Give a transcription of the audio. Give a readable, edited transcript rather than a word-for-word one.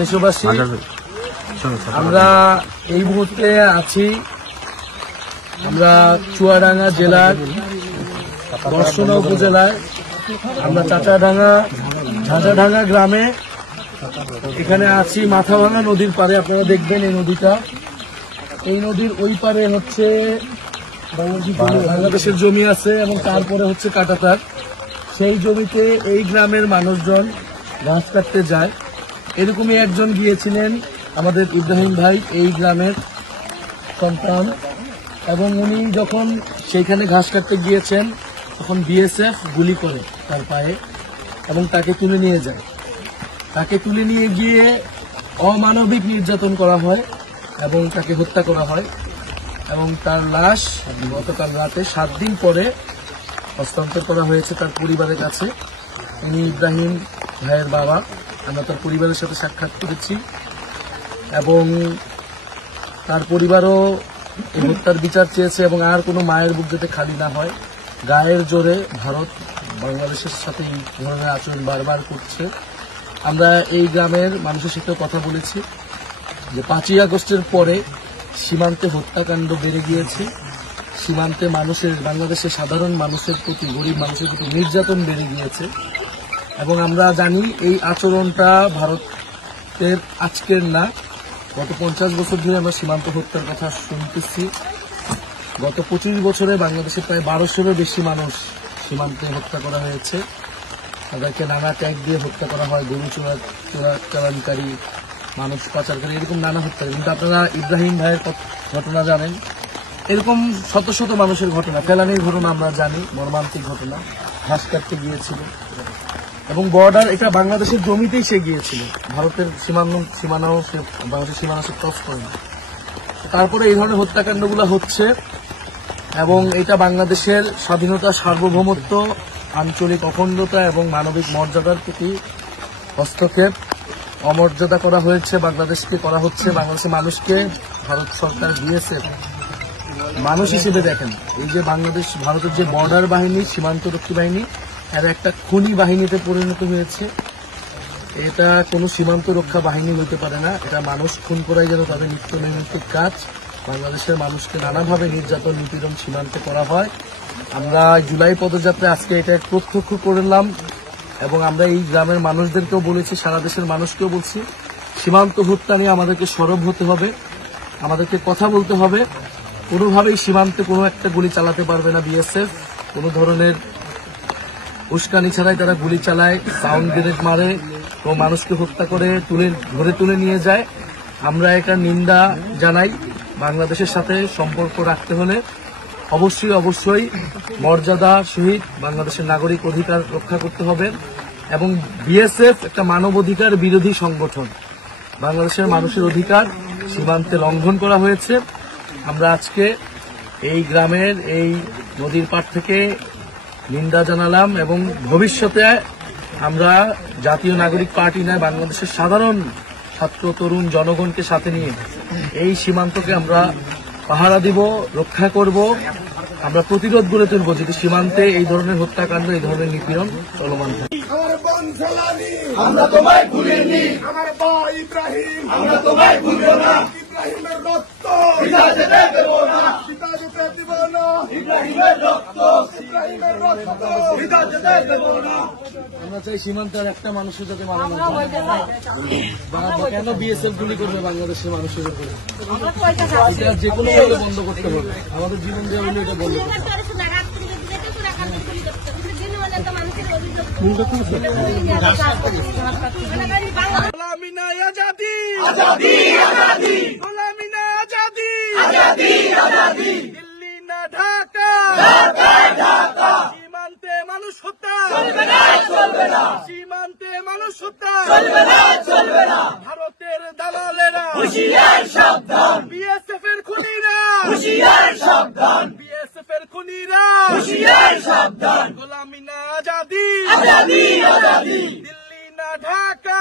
দেশবাসী, আমরা এই মুহূর্তে আছি আমরা চুয়াডাঙ্গা জেলার বর্ষনা উপজেলায় আমরা ঝাঁঝাডাঙ্গা গ্রামে এখানে আছি। মাথাভাঙা নদীর পারে আপনারা দেখবেন এই নদীর ওই পারে হচ্ছে বাংলাদেশের জমি আছে এবং তারপরে হচ্ছে কাঁটাতার। সেই জমিতে এই গ্রামের মানুষজন ঘাস কাটতে যায়। এরকমই একজন গিয়েছিলেন আমাদের ইব্রাহিম ভাই, এই গ্রামের সন্তান, এবং উনি যখন সেইখানে ঘাস কাটতে গিয়েছেন তখন বিএসএফ গুলি করে তার পায়ে এবং তাকে তুলে নিয়ে যায়। তাকে তুলে নিয়ে গিয়ে অমানবিক নির্যাতন করা হয় এবং তাকে হত্যা করা হয় এবং তার লাশ গতকাল রাতে 7 দিন পরে হস্তান্তর করা হয়েছে তার পরিবারের কাছে। উনি ইব্রাহিম ভাইয়ের বাবা, আমরা তার পরিবারের সাথে সাক্ষাৎ করেছি এবং তার পরিবারও এই হত্যার বিচার চেয়েছে এবং আর কোনো মায়ের বুক যাতে খালি না হয়। গায়ের জোরে ভারত বাংলাদেশের সাথে এই ধরনের আচরণ বারবার করছে। আমরা এই গ্রামের মানুষের সাথেও কথা বলেছি যে 5ই আগস্টের পরে সীমান্তে হত্যাকাণ্ড বেড়ে গিয়েছে, সীমান্তে বাংলাদেশের সাধারণ মানুষের প্রতি, গরিব মানুষের প্রতি নির্যাতন বেড়ে গিয়েছে এবং আমরা জানি এই আচরণটা ভারতের আজকের না, গত 50 বছর ধরে আমরা সীমান্ত হত্যার কথা শুনতেছি। গত 25 বছরে বাংলাদেশে প্রায় 1200-এরও বেশি মানুষ সীমান্তে হত্যা করা হয়েছে। তাদেরকে নানা ট্যাগ দিয়ে হত্যা করা হয়, গরু চোরাচালানকারী, মানুষ পাচারকারী, এরকম নানা হত্যা। কিন্তু আপনারা ইব্রাহিম ভাইয়ের ঘটনা জানেন, এরকম শত শত মানুষের ঘটনা, ফেলানির ঘটনা আমরা জানি, মর্মান্তিক ঘটনা। ঘাস কাটতে গিয়েছিল এবং বর্ডার, এটা বাংলাদেশের জমিতেই সে গিয়েছিল, ভারতের সীমানাও সে বাংলাদেশের সীমানা সে ক্রস করে না। তারপরে এই ধরনের হত্যাকাণ্ডগুলো হচ্ছে এবং এটা বাংলাদেশের স্বাধীনতা, সার্বভৌমত্ব, আঞ্চলিক অখণ্ডতা এবং মানবিক মর্যাদার প্রতি হস্তক্ষেপ, অমর্যাদা করা হয়েছে, বাংলাদেশকে করা হচ্ছে। বাংলাদেশের মানুষকে ভারত সরকার বিএসএফ মানুষ হিসেবে দেখেন। এই যে ভারতের যে বর্ডার বাহিনী, সীমান্তরক্ষী বাহিনী, এরা একটা খুনি বাহিনীতে পরিণত হয়েছে। এটা কোনো সীমান্ত রক্ষা বাহিনী হইতে পারে না। এটা মানুষ খুন করাই যেন তাদের নিত্য নৈমিত্তিক কাজ। বাংলাদেশের মানুষকে নানাভাবে নির্যাতন, নিপীড়ন সীমান্তে করা হয়। আমরা জুলাই পদযাত্রায় আজকে এটা প্রত্যক্ষ করলাম এবং আমরা এই গ্রামের মানুষদেরকেও বলেছি, সারা দেশের মানুষকেও বলছি, সীমান্ত হত্যা নিয়ে আমাদেরকে সরব হতে হবে, আমাদেরকে কথা বলতে হবে। কোনোভাবেই সীমান্তে কোনো একটা গুলি চালাতে পারবে না বিএসএফ। কোনো ধরনের উস্কানি ছাড়াই তারা গুলি চালায়, সাউন্ড গ্রেনেড মারে ও মানুষকে হত্যা করে ধরে তুলে নিয়ে যায়। আমরা এটা নিন্দা জানাই। বাংলাদেশের সাথে সম্পর্ক রাখতে হলে অবশ্যই মর্যাদার সহিত বাংলাদেশের নাগরিক অধিকার রক্ষা করতে হবে এবং বিএসএফ একটা মানবাধিকার বিরোধী সংগঠন। বাংলাদেশের মানুষের অধিকার সীমান্তে লঙ্ঘন করা হয়েছে। আমরা আজকে এই গ্রামের এই নদীর পাড় থেকে নিন্দা জানালাম এবং ভবিষ্যতে আমরা জাতীয় নাগরিক পার্টি নয়, বাংলাদেশের সাধারণ ছাত্র, তরুণ, জনগণকে সাথে নিয়ে এই সীমান্তকে আমরা পাহারা দিব, রক্ষা করব। আমরা প্রতিরোধ গড়ে তুলব যদি সীমান্তে এই ধরনের হত্যাকাণ্ড, এই ধরনের নিপীড়ন চলমান থাকে। আমরা তোমায় ভুলিনি, আমার ভাই ইব্রাহিম, আমরা তোমায় ভুলব না। ইব্রাহিমের রক্ত পিতা যেতে দেব না, পিতা যেতে দেব না। ইব্রাহিমের রক্ত পিতা যেতে দেব না। আমরা চাই সীমান্তে আর একটা মানুষের যাতে মারানো হয়। কেন বিএসএফ গুলি করবে বাংলাদেশের মানুষের উপরে? এটা যে কোনো ভাবে বন্ধ করতে হবে। আমাদের জীবন দেওয়া হলে এটা বন্ধ করতে হবে। দিল্লি না ঢাকা, সীমান্তে মানুষ হত্যা চলবে না, সীমান্তে মানুষ হত্যা চলবে না। ভারতের দালালেরা হুঁশিয়ার সাবধান, বিএসএফ এর খুনিরা হুঁশিয়ার সাবধান, বিএসএফ এর খুনিরা হুঁশিয়ার সাবধান। গোলামি না আজাদি, দিল্লি না ঢাকা।